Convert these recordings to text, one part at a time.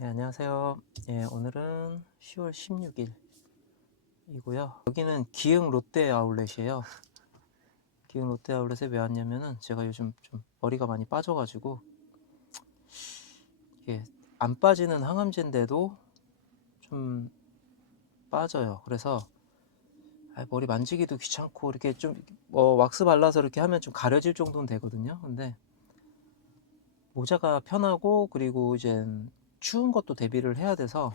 네, 안녕하세요. 예, 오늘은 10월 16일이고요. 여기는 기흥 롯데 아울렛이에요. 기흥 롯데 아울렛에 왜 왔냐면은 제가 요즘 좀 머리가 많이 빠져가지고 이게 안 빠지는 항암제인데도 좀 빠져요. 그래서 아, 머리 만지기도 귀찮고 이렇게 좀뭐 왁스 발라서 이렇게 하면 좀 가려질 정도는 되거든요. 근데 모자가 편하고 그리고 이제 추운 것도 대비를 해야 돼서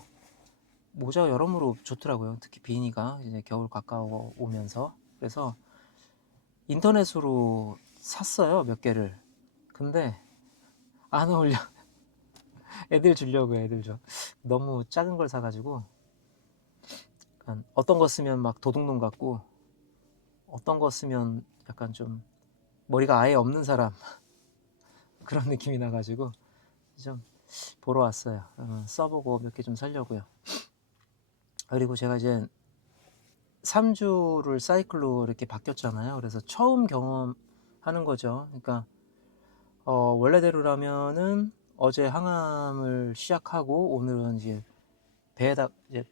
모자가 여러모로 좋더라고요. 특히 비니가 이제 겨울 가까워 오면서 그래서 인터넷으로 샀어요 몇 개를. 근데 안 어울려. 애들 주려고 애들 줘. 너무 작은 걸 사가지고 약간 어떤 거 쓰면 막 도둑놈 같고 어떤 거 쓰면 약간 좀 머리가 아예 없는 사람 그런 느낌이 나가지고 좀 보러 왔어요. 어, 써보고 몇 개 좀 살려고요. 그리고 제가 이제 3주를 사이클로 이렇게 바뀌었잖아요. 그래서 처음 경험하는 거죠. 그러니까 어, 원래대로라면은 어제 항암을 시작하고 오늘은 이제 배에다 이제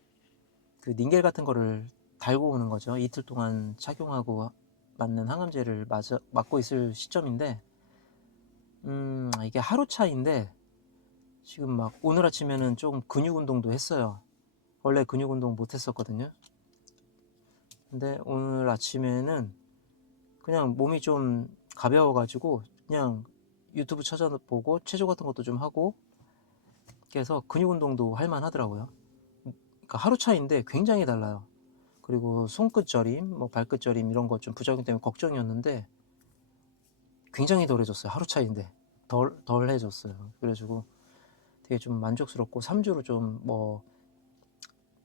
그 닌겔 같은 거를 달고 오는 거죠. 이틀 동안 착용하고 맞는 항암제를 맞아, 맞고 있을 시점인데 음, 이게 하루 차인데 지금 막 오늘 아침에는 좀 근육 운동도 했어요. 원래 근육 운동 못 했었거든요. 근데 오늘 아침에는 그냥 몸이 좀 가벼워가지고 그냥 유튜브 찾아보고 체조 같은 것도 좀 하고 그래서 근육 운동도 할 만 하더라고요. 그러니까 하루 차인데 굉장히 달라요. 그리고 손끝 저림, 뭐 발끝 저림 이런 거좀 부작용 때문에 걱정이었는데 굉장히 덜해졌어요. 하루 차인데 덜 덜해졌어요. 그래가지고 되게 좀 만족스럽고 3주로 좀 뭐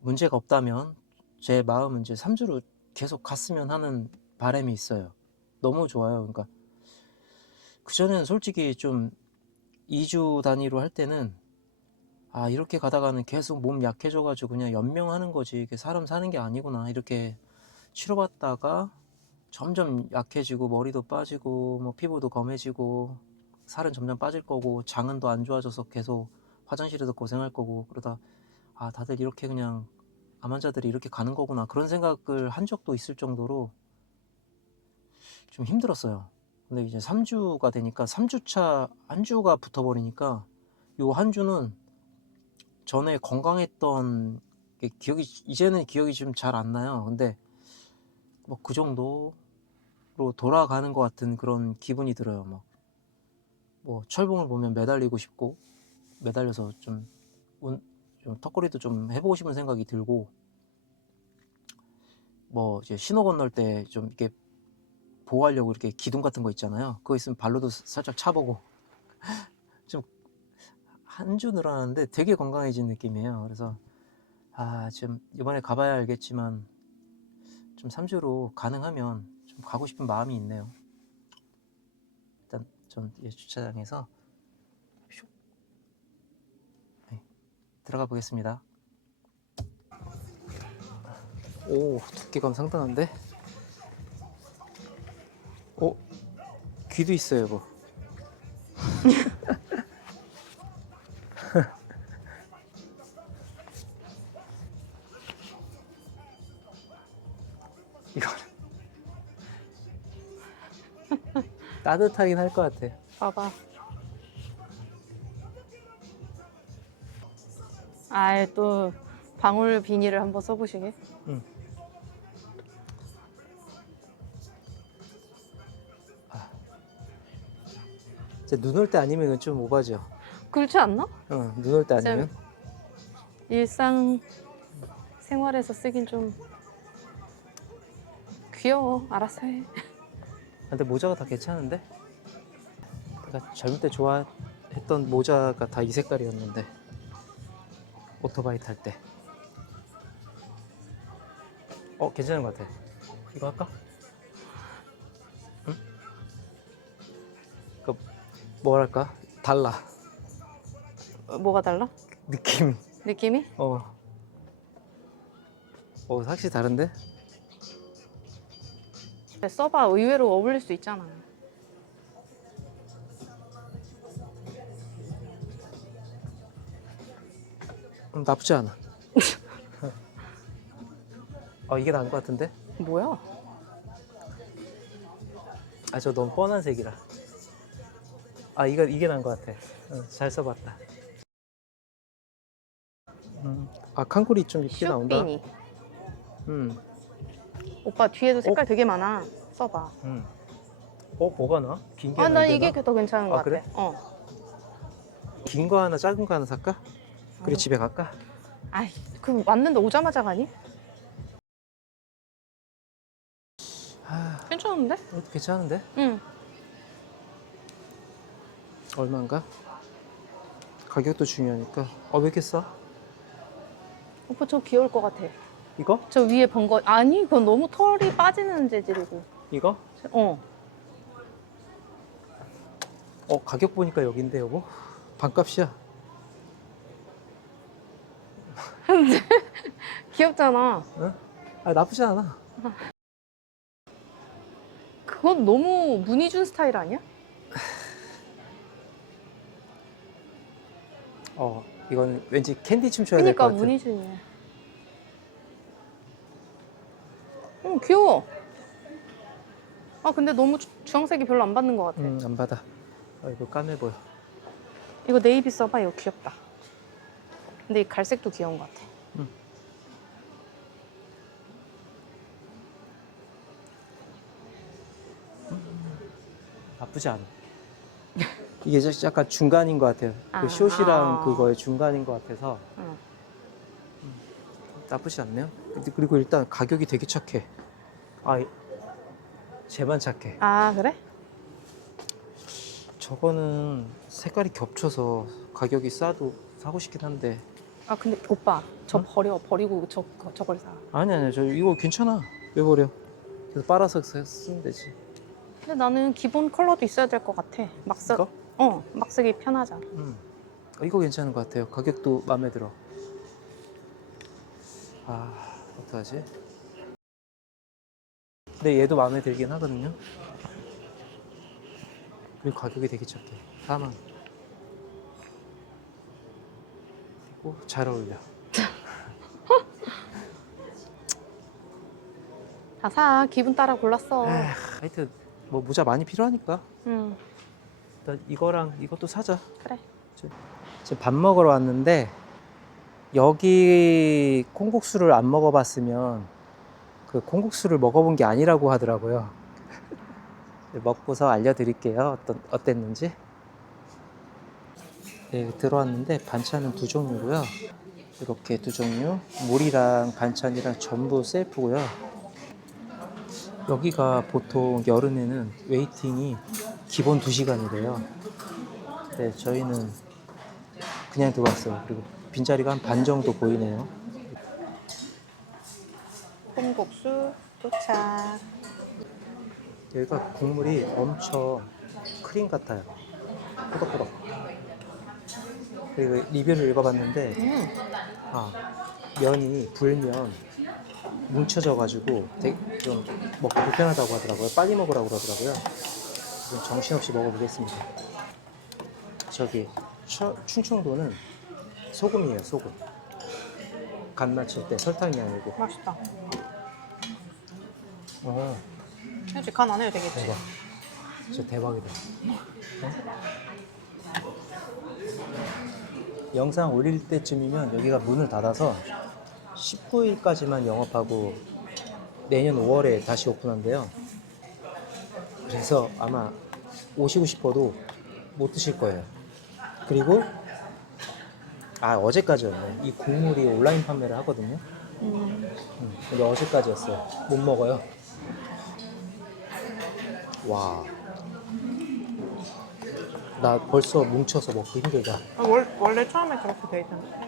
문제가 없다면 제 마음은 이제 3주로 계속 갔으면 하는 바람이 있어요. 너무 좋아요. 그러니까 그전에는 솔직히 좀 2주 단위로 할 때는 아 이렇게 가다가는 계속 몸 약해져가지고 그냥 연명하는 거지 이게 사람 사는 게 아니구나 이렇게 치료받다가 점점 약해지고 머리도 빠지고 뭐 피부도 검해지고 살은 점점 빠질 거고 장은 더 안 좋아져서 계속 화장실에서 고생할 거고 그러다 아 다들 이렇게 그냥 암 환자들이 이렇게 가는 거구나 그런 생각을 한 적도 있을 정도로 좀 힘들었어요. 근데 이제 3주가 되니까 3주차 한 주가 붙어버리니까 요 한 주는 전에 건강했던 게 기억이 이제는 기억이 좀 잘 안 나요. 근데 뭐 그 정도로 돌아가는 것 같은 그런 기분이 들어요. 막 뭐 철봉을 보면 매달리고 싶고 매달려서 좀, 운, 좀 턱걸이도 좀 해보고 싶은 생각이 들고 뭐 이제 신호 건널 때 좀 이렇게 보호하려고 이렇게 기둥 같은 거 있잖아요. 그거 있으면 발로도 살짝 차보고 좀 한 주 늘어나는데 되게 건강해진 느낌이에요. 그래서 아 지금 이번에 가봐야 알겠지만 좀 3주로 가능하면 좀 가고 싶은 마음이 있네요. 일단 전이 주차장에서 슉 네, 들어가 보겠습니다. 오 두께감 상당한데? 오 귀도 있어요, 여보. 이거는 따뜻하긴 할 것 같아. 봐봐. 아이 또 방울 비닐을 한번 써보시게. 이제 눈올 때 아니면 좀 오바죠. 그렇지 않나? 어, 눈올 때 쌤. 아니면. 일상 생활에서 쓰긴 좀 귀여워. 알아서 해. 근데 모자가 다 괜찮은데? 내가 젊을 때 좋아했던 모자가 다 이 색깔이었는데 오토바이 탈 때. 어 괜찮은 것 같아. 이거 할까? 응? 그뭐 할까? 달라 어, 뭐가 달라? 느낌이. 느낌이? 어. 어 확실히 다른데? 써봐. 의외로 어울릴 수 있잖아. 음, 나쁘지 않아. 어 이게 나은 것 같은데? 뭐야? 아 저 너무 뻔한 색이라. 아 이거 이게 나은 것 같아. 응, 잘 써봤다. 음, 아 칸골이 좀 이쁘게 나온다. 음, 오빠 뒤에도 색깔 되게 많아. 써봐. 음. 어 뭐가 나? 긴 게 아, 나 이게 더 괜찮은 것 아, 같아. 그래? 어. 긴거 하나 작은 거 하나 살까? 그리고 어. 집에 갈까? 아이, 그 왔는데 오자마자 가니? 아, 괜찮은데? 어, 괜찮은데? 응. 얼마인가? 가격도 중요하니까. 어, 왜 이렇게 싸? 오빠 저 귀여울 것 같아. 이거? 저 위에 번거 아니 그건 너무 털이 빠지는 재질이고. 이거? 어. 어, 가격 보니까 여긴데, 여보? 반값이야. 귀엽잖아. 응? 아, 나쁘지 않아. 그건 너무 문희준 스타일 아니야? 어, 이건 왠지 캔디 춤춰야 될것 그러니까 같아. 문희준이야. 어 귀여워. 아 근데 너무 주- 주황색이 별로 안 받는 것 같아. 음, 안 받아. 아, 이거 까매 보여. 이거 네이비 써봐. 이거 귀엽다. 근데 이 갈색도 귀여운 것 같아. 나쁘지 않아. 이게 약간 중간인 것 같아요. 아. 그 숏이랑 아. 그거의 중간인 것 같아서 응. 나쁘지 않네요. 근데 그리고 일단 가격이 되게 착해. 아, 이- 쟤만 착해. 아 그래? 저거는 색깔이 겹쳐서 가격이 싸도 사고 싶긴 한데 아 근데 오빠 저 응? 버려 버리고 저 저걸 사. 아니 아니 저 이거 괜찮아. 왜 버려? 그래서 빨아서 쓰- 쓰면 되지. 근데 나는 기본 컬러도 있어야 될 것 같아. 막 쓰. 이거? 어, 막 쓰기 편하잖아. 음. 어, 이거 괜찮은 것 같아요. 가격도 마음에 들어. 아, 어떡하지? 근데 얘도 마음에 들긴 하거든요. 그리고 가격이 되게 착해. 4만. 그리고 잘 어울려. 다 사. 기분 따라 골랐어. 에휴, 하여튼 뭐 모자 많이 필요하니까 응. 일단 이거랑 이것도 사자. 그래. 지금 밥 먹으러 왔는데 여기 콩국수를 안 먹어봤으면 그 콩국수를 먹어본 게 아니라고 하더라고요. 먹고서 알려드릴게요. 어떤 어땠는지. 네, 들어왔는데 반찬은 두 종류고요. 이렇게 두 종류, 물이랑 반찬이랑 전부 셀프고요. 여기가 보통 여름에는 웨이팅이 기본 2시간이래요. 네, 저희는 그냥 들어왔어요. 그리고 빈자리가 한 반 정도 보이네요. 콩국수 도착. 여기가 국물이 엄청 크림 같아요. 꾸덕꾸덕. 그리고 리뷰를 읽어봤는데 음. 아, 면이 불면 뭉쳐져가지고 되게 좀 먹기 불편하다고 하더라고요. 빨리 먹으라고 그러더라고요. 좀 정신없이 먹어보겠습니다. 저기 처- 충청도는 소금이에요, 소금. 간 맞출 때 설탕이 아니고. 맛있다. 어, 그렇지 간 안 해도 되겠지. 대박. 진짜 대박이다. 어? 영상 올릴 때쯤이면 여기가 문을 닫아서 19일까지만 영업하고 내년 5월에 다시 오픈한대요. 그래서 아마 오시고 싶어도 못 드실 거예요. 그리고 아 어제까지였네. 이 국물이 온라인 판매를 하거든요. 음. 음, 근데 어제까지였어요. 못 먹어요. 와. 나 벌써 뭉쳐서 먹기 힘들다. 아, 월, 원래 처음에 그렇게 돼 있던데.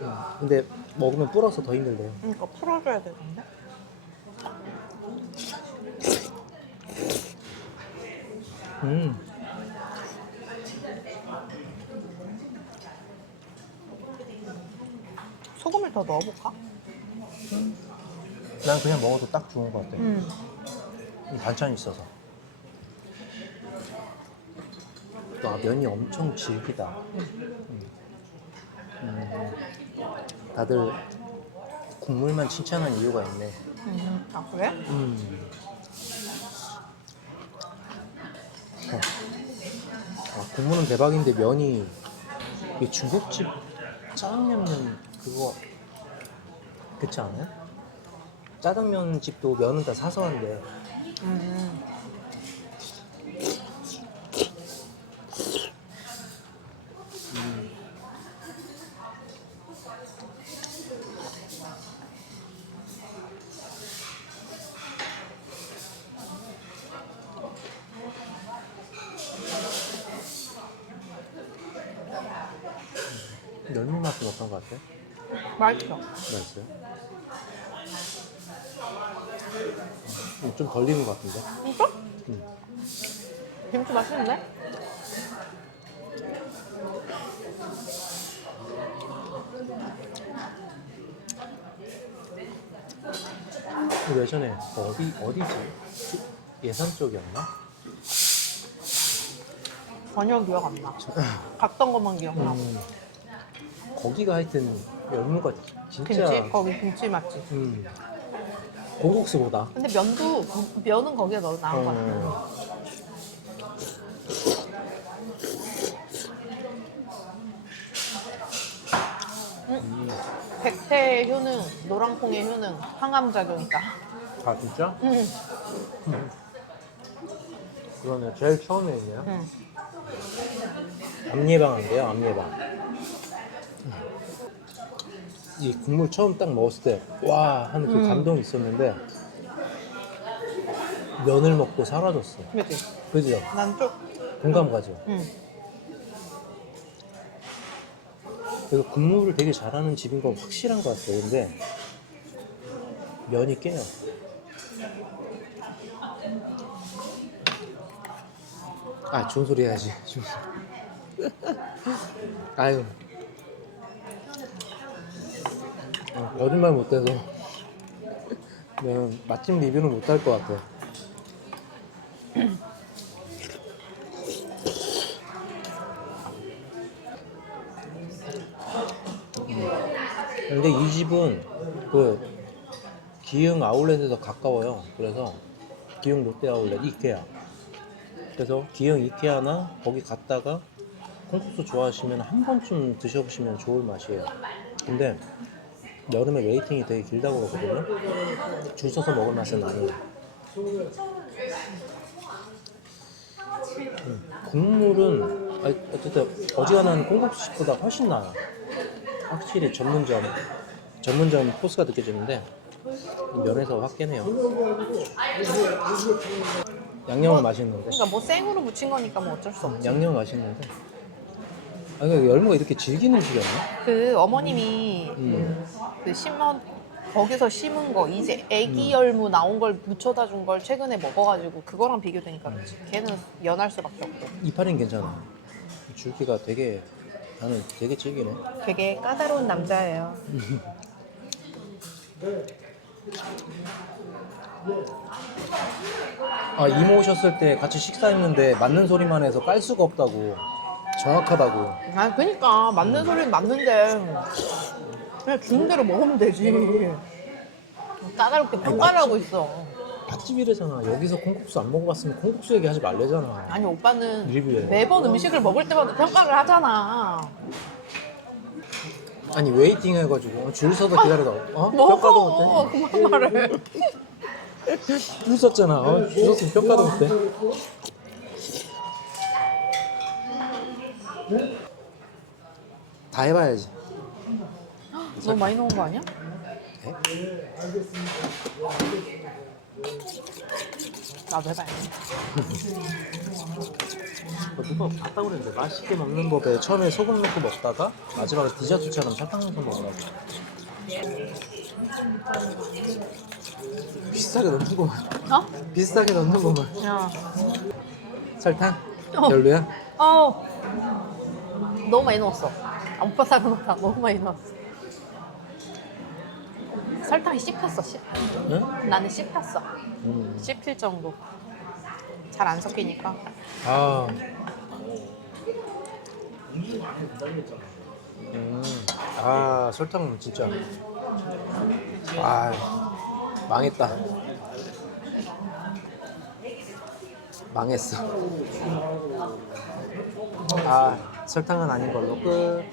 음, 근데 먹으면 불어서 더 힘들대요. 그러니까 풀어줘야 되는데. 음. 소금을 더 넣어볼까? 난 그냥 먹어도 딱 좋은 것 같아. 음. 이 반찬이 있어서. 와, 면이 엄청 질기다. 음. 음, 다들 국물만 칭찬한 이유가 있네. 음, 아 그래? 음. 어. 아, 국물은 대박인데 면이 이 중국집 짜장면은 그거 그렇지 않아요? 짜장면 집도 면은 다 사서 한데 음. 열무 맛은 어떤 것 같아요? 맛있어. 맛있어요? 음, 좀덜 익은 것 같은데? 진짜? 음. 김치 맛있는데? 예전에 어디 어디지? 예산 쪽이었나? 전혀 기억 안 나. 갔던 것만 기억나. 음, 거기가 하여튼 열무가 진짜 김치? 거기 김치 맛집. 음, 고국수보다 근데 면도 그 면은 거기에 넣어 나온 것 같아. 어, 음. 백태 효능, 노랑콩의 효능, 항암 작용이다. 아 진짜? 응, 그러네 제일 처음에 있네요 응. 암 예방한대요 암 예방 이 국물 처음 딱 먹었을 때 와 하는 그 음. 감동이 있었는데 면을 먹고 사라졌어 그지? 그죠? 난 좀, 공감 가죠? 응. 그래서 국물을 되게 잘하는 집인 건 확실한 것 같아요. 근데 면이 깨요. 아, 좋은 소리 해야지. 좋은 소리. 아유. 어, 거짓말 못해서 내가 맛집 리뷰는 못 할 것 같아. 근데 이 집은 그 기흥 아울렛에서 가까워요. 그래서 기흥 롯데 아울렛 이케아. 그래서 기흥 이케아나 거기 갔다가 콩국수 좋아하시면 한 번쯤 드셔보시면 좋을 맛이에요. 근데 여름에 웨이팅이 되게 길다고 그러거든요. 줄 서서 먹을 맛은 아니에요. 음, 국물은 아니, 어쨌든 어지간한 콩국수집보다 훨씬 나아요. 확실히 전문점 전문점 포스가 느껴지는데 면에서 확 깨네요. 양념은 맛있는데 그러니까 뭐 생으로 무친 거니까 뭐 어쩔 수 없지. 양념은 맛있는데 아 이거 열무가 이렇게 질긴 음식이었나? 그 어머님이 음. 그 심어 거기서 심은 거 이제 애기 음. 열무 나온 걸 묻혀다 준 걸 최근에 먹어가지고 그거랑 비교되니까 그렇지. 걔는 연할 수밖에 없고. 이파리는 괜찮아. 줄기가 되게 나는 되게 질기네. 되게 까다로운 남자예요. 아 이모 오셨을 때 같이 식사했는데 맞는 소리만 해서 깔 수가 없다고 정확하다고. 아 그니까 맞는 소리는 맞는데 그냥 주는 대로 먹으면 되지. 까다롭게 평가를 하고 있어. 맛집이래잖아. 여기서 콩국수 안 먹어봤으면 콩국수 얘기하지 말래잖아. 아니 오빠는 리뷰에. 매번 음식을 먹을 때마다 평가를 하잖아. 아니 웨이팅 해가지고 줄 서서 기다리다 어? 먹어. 평가도 못해? 그만 말해. 줄 섰잖아. 어? 줄 섰으면 평가도 못해. 다 해봐야지. 너무 많이 넣은 거 아니야? 네? 나도 해봐야지. 어, 누가 봤다고 그랬는데 맛있게 먹는 법에 처음에 소금 넣고 먹다가 마지막에 디저트처럼 설탕 넣어서 먹으라고. 비싸게 넣는구만. 어? 비싸게 넣는구만. 야. 설탕? 어. 별로야? 어. 너무 많이 넣었어. 아, 오빠 사랑하다. 너무 많이 넣었어. 설탕이 씹혔어. 씹. 응? 나는 씹혔어. 음. 씹힐 정도. 잘 안 섞이니까. 아. 음, 아 설탕 진짜 아 망했다 망했어 아 설탕은 아닌 걸로. 끝